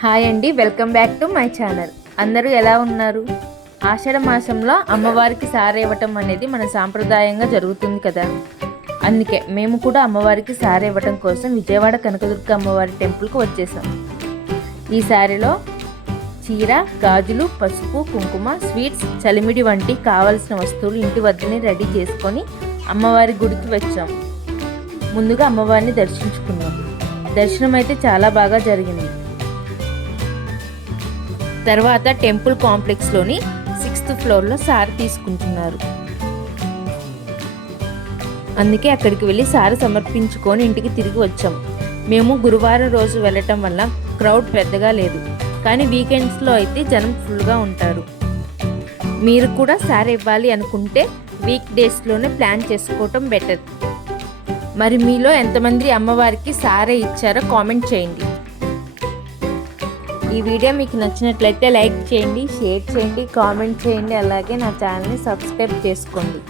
Hi అండి, welcome back to my channel. అందరూ ఎలా ఉన్నారు? ఆషాఢ మాసంలో అమ్మవారికి సారె ఇవ్వటం అనేది మన సాంప్రదాయంగా జరుగుతుంది కదా. అందుకే మేము కూడా అమ్మవారికి సారె ఇవ్వటం కోసం విజయవాడ కనకదుర్గ అమ్మవారి టెంపుల్కి వచ్చేసాం. ఈ సారెలో చీర, గాజులు, పసుపు, కుంకుమ, స్వీట్స్, చలిమిడి వంటి కావలసిన వస్తువులు ఇంటి వద్దనే రెడీ చేసుకొని అమ్మవారి గుడికి వచ్చాం. ముందుగా అమ్మవారిని దర్శించుకున్నాం. దర్శనం అయితే చాలా బాగా జరిగింది. తర్వాత టెంపుల్ కాంప్లెక్స్లోని 6th ఫ్లోర్లో సారె తీసుకుంటున్నారు. అందుకే అక్కడికి వెళ్ళి సారె సమర్పించుకొని ఇంటికి తిరిగి వచ్చాం. మేము గురువారం రోజు వెళ్ళటం వల్ల క్రౌడ్ పెద్దగా లేదు, కానీ వీకెండ్స్లో అయితే జనం ఫుల్గా ఉంటారు. మీరు కూడా సారె ఇవ్వాలి అనుకుంటే వీక్ డేస్లోనే ప్లాన్ చేసుకోవటం బెటర్. మరి మీలో ఎంతమంది అమ్మవారికి సారె ఇచ్చారో కామెంట్ చేయండి. ఈ వీడియో మీకు నచ్చినట్లయితే లైక్ చేయండి, షేర్ చేయండి, కామెంట్ చేయండి. అలాగే నా ఛానల్ని సబ్స్క్రైబ్ చేసుకోండి.